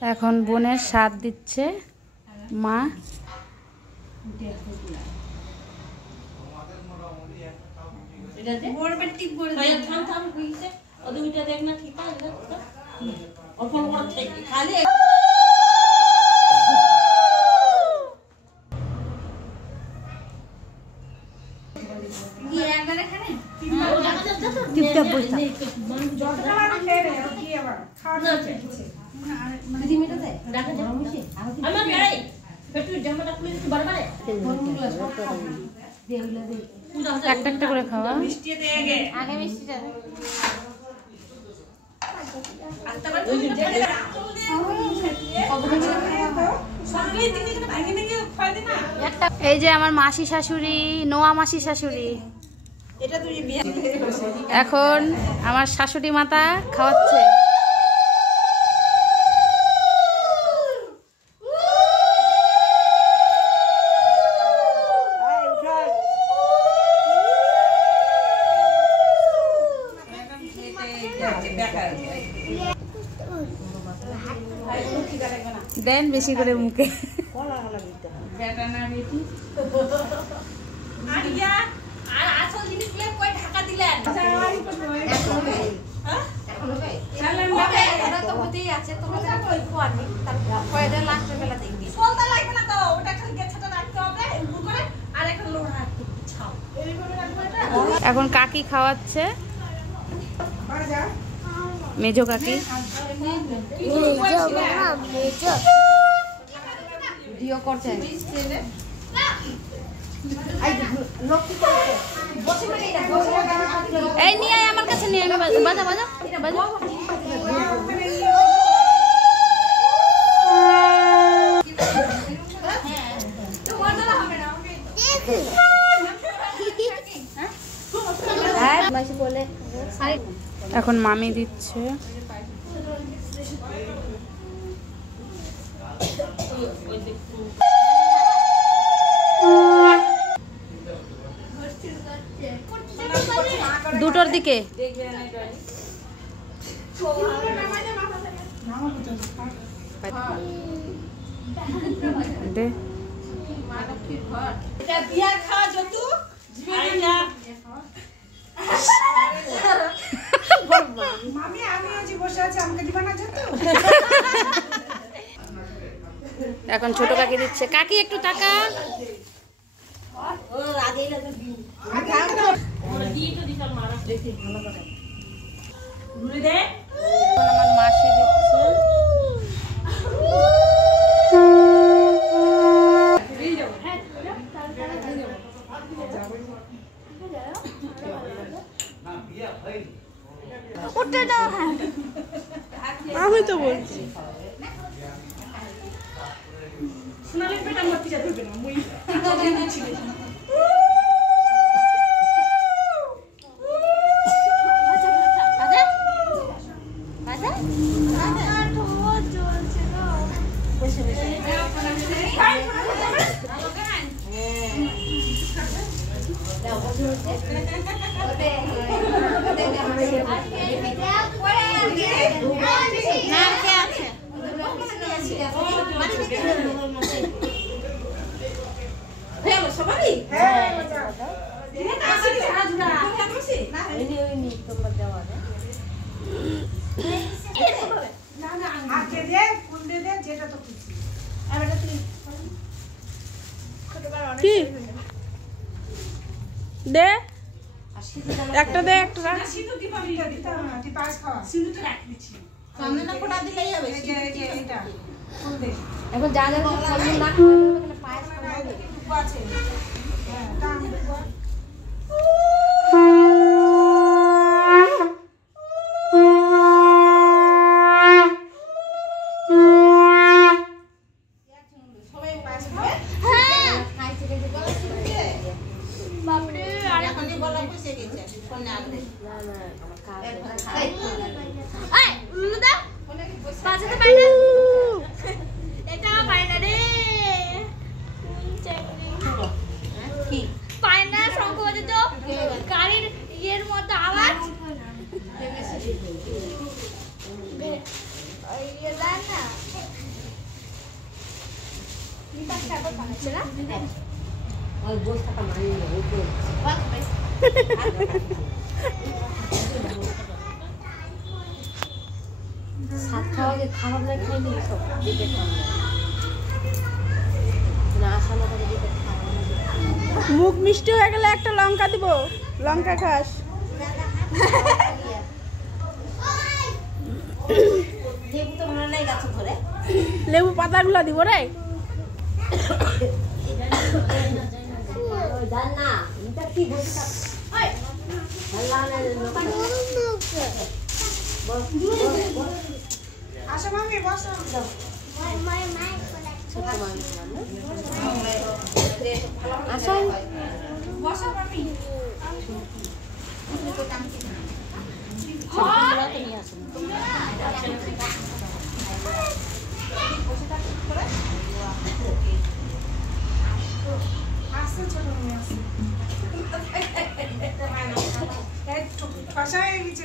এখন বোনের সাথ দিচ্ছে মা। একটা একটা করে খাওয়া। আগে মিষ্টিটা এই যে আমার মাসি শাশুড়ি, নোয়া মাসি শাশুড়ি। এখন আমার শাশুড়ি মাতা খাওয়াচ্ছে। দেন বেশি করে মুখে। এখন কাকি খাওয়াচ্ছে, মেজো কাকি। এই নিয়ে আয় আমার কাছে, নিয়ে বাজা বাজা বাজা। এখন মামি দিচ্ছে। দুটোর দিকে এখন ছোট কাকি দিচ্ছে। কাকি একটু টাকা। আমার মাসি দিচ্ছে। আমি তো বলছি দে একটা, দে একটা। এখন যা যা না পায়েস আছে। মুখ মিষ্টি হয়ে গেলে একটা লঙ্কা দিব, লঙ্কা খাস। লেবু পাতাগুলো দিব রে।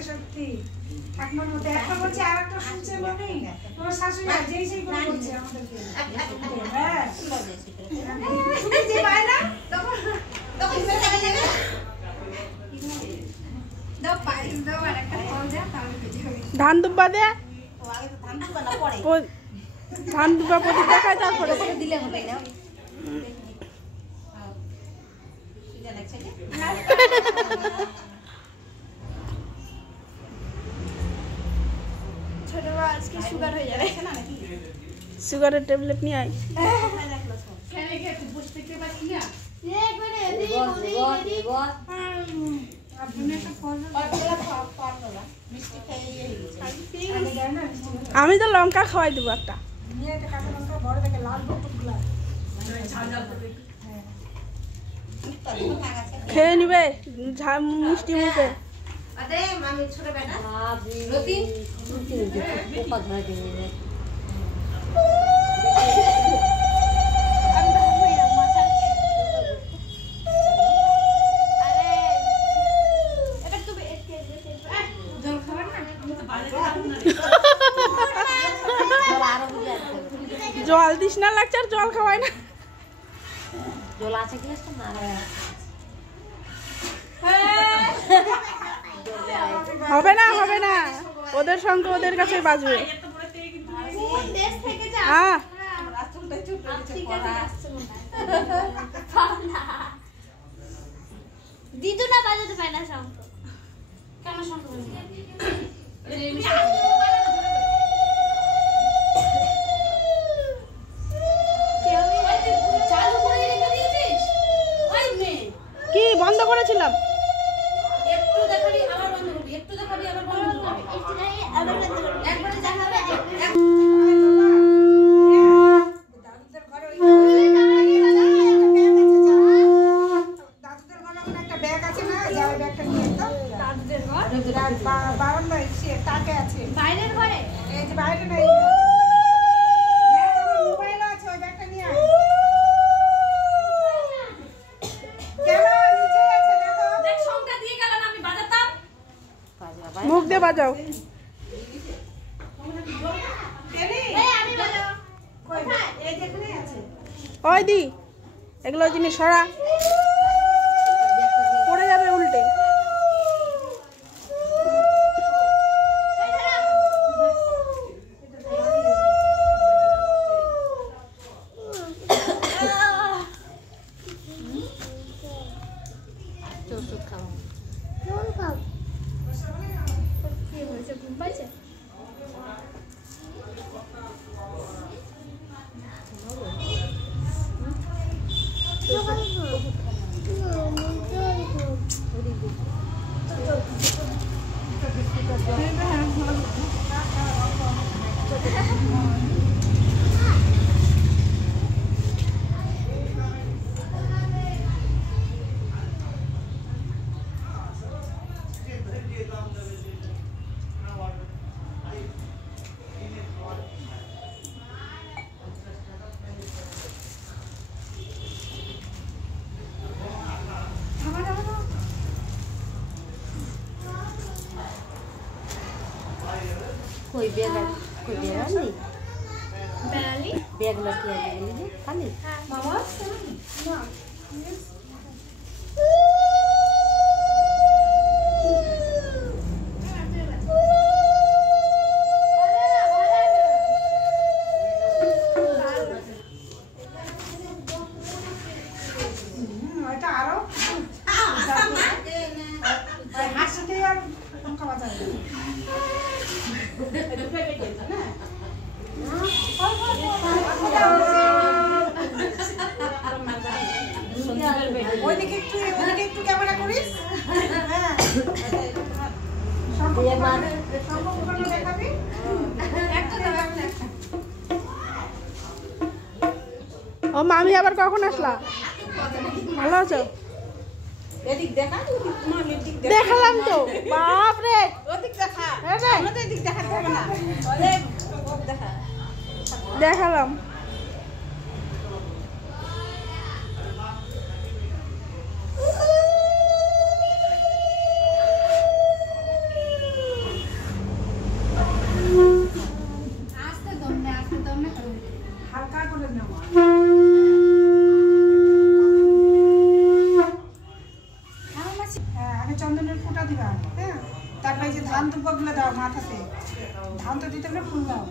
সত্যি এখন দেখা বলছে আর একটা শুনছে মনে তোমার শাশুড়ি যেই সেই করে বলছে আমাদেরকে হ্যাঁ শুনে যে পায় না তখন তখন দেখা যাবে দাও পাইস দাও আর একটা কল দাও তাহলে বেজে হবে ধান দুব্বা দে, ও আগে তো ধান দুবা না পড়ে ধান দুব্বা প্রদীপ দেখায় তারপরে দিলে হবে না এটা লাগছে আজকে সুগার হয়ে যাবে নাকি সুগারের ট্যাবলেট নিয়ে আয়। ফেলে গিয়ে একটু বসতে কে পারি না আমি তো লঙ্কা খাওয়াই দেবো একটা। খেয়ে নিবে মিষ্টি মুখে। জল দিস না লাগছে আর জল খাওয়াই না। জল আছে কি হবে না হবে না, ওদের সঙ্গে ওদের কাছে বাজবে। হ্যাঁ দিদু না বাজাতে পায় না শঙ্খ, কেন শঙ্খ কি বন্ধ করেছিলাম? একটু দেখাবি আবার বন্ধ করবি, একটু দেখাবি আবার বন্ধ করবি, একটু নাই আবার বন্ধ করব, একবারে দেখাবে দাদুদের ঘরে ওই দাদুদের ঘরে একটা ব্যাগ আছে না, যাও ব্যাগটা নিয়ে তো দাদুদের ঘর বারান্দায় তাকে আছে বাইরের ঘরে, এই যে বাইরে নাই মোবাইল আছে, ওই ব্যাগটা নিয়ে আয়। মুখ দিয়ে বাজাও। ওই দি এগুলো জিনিস সরা, পড়ে যাবে উল্টে। कोई बेगा नहीं বেড়ালি মামা না ওইটা আরো হাসতে আর লঙ্কা বাজা ওইদিকে একটু ক্যামেরা করিস। হ্যাঁ দেখাবি ও মামি আবার কখন আসলা? ভালো আছো? দেখালাম তো, বাপ রে দেখালাম। হালকা করে নাও। হ্যাঁ আগে চন্দনের ফোঁটা দিবা। হ্যাঁ তারপরে যে ধান দুব্বগুলো দাও মাথাতে, ধান তো দিতে হবে ফুল দাও।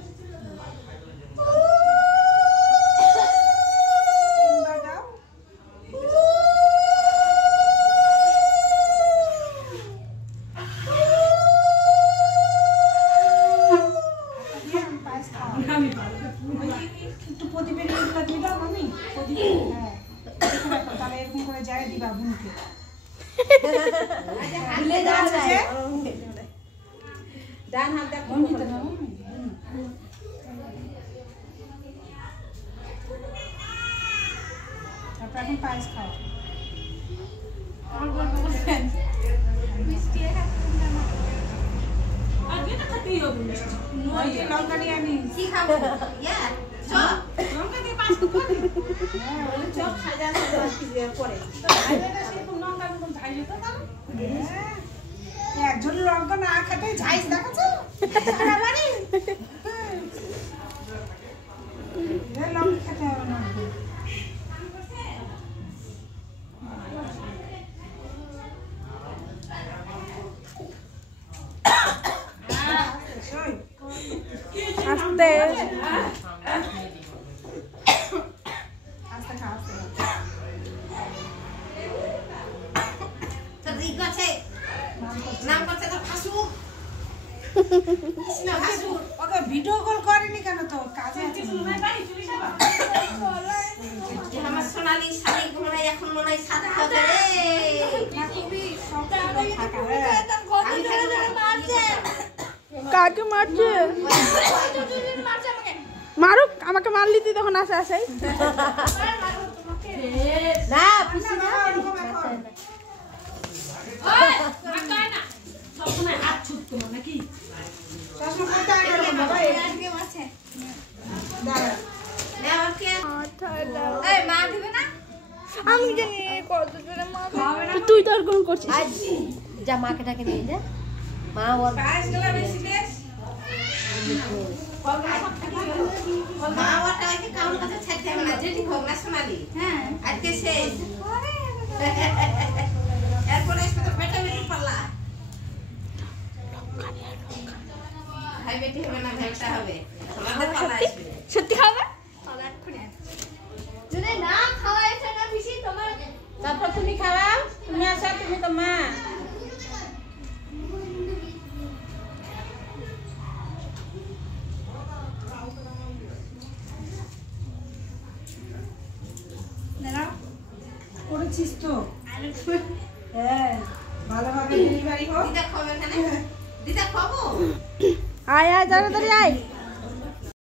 দাও পায়েস খাও। একটু প্রদীপের ইয়েগুলো দিয়ে দাও মামি, প্রদীপ। হ্যাঁ তাহলে এরকম করে যায় দিবা বুনকে। ডান হাত দেখো তারপর এখন পায়েস খাও। লঙ্কা নিয়ে আনি একজন লঙ্কা না খাতে ঝাইস দেখাচ্ছো লঙ্কা খেতে হবে না। আস্তে আস্তে খা আস্তে ওকে ভিডিও কল করেনি কেন? তো কাজে আছে। আমার সোনালি শাড়ি ঘুমাই এখন মনে হয় সাদা হবে রে। কাকে মারছে? মারুক, আমাকে মারলি তুই তখন আসে আসে না আমি জানি কত জোরে মারবে। তুই তো আর কোন করছিস? যা মাকে ডাকে নিয়ে যা। মা ওর মা ওটা ওকে কাউর কাছে ছাড়তে হবে না, যেটি হোক না সোনালি। হ্যাঁ আজকে শেষ। এরপরে এসে তো পেটে বেটি পাল্লা ভাই বেটি হবে না, ঘাইটা হবে। সত্যি খাবে? যদি না খাওয়াই সেটা বেশি তোমার তারপর তুমি খাওয়াও, তুমি আসা, তুমি তো মা। করেছিস তো? হ্যাঁ ভালোভাবে ডেলিভারি হোক। দিদা খাবে এখানে, দিদা খাবো। আয় আয় তাড়াতাড়ি আয়।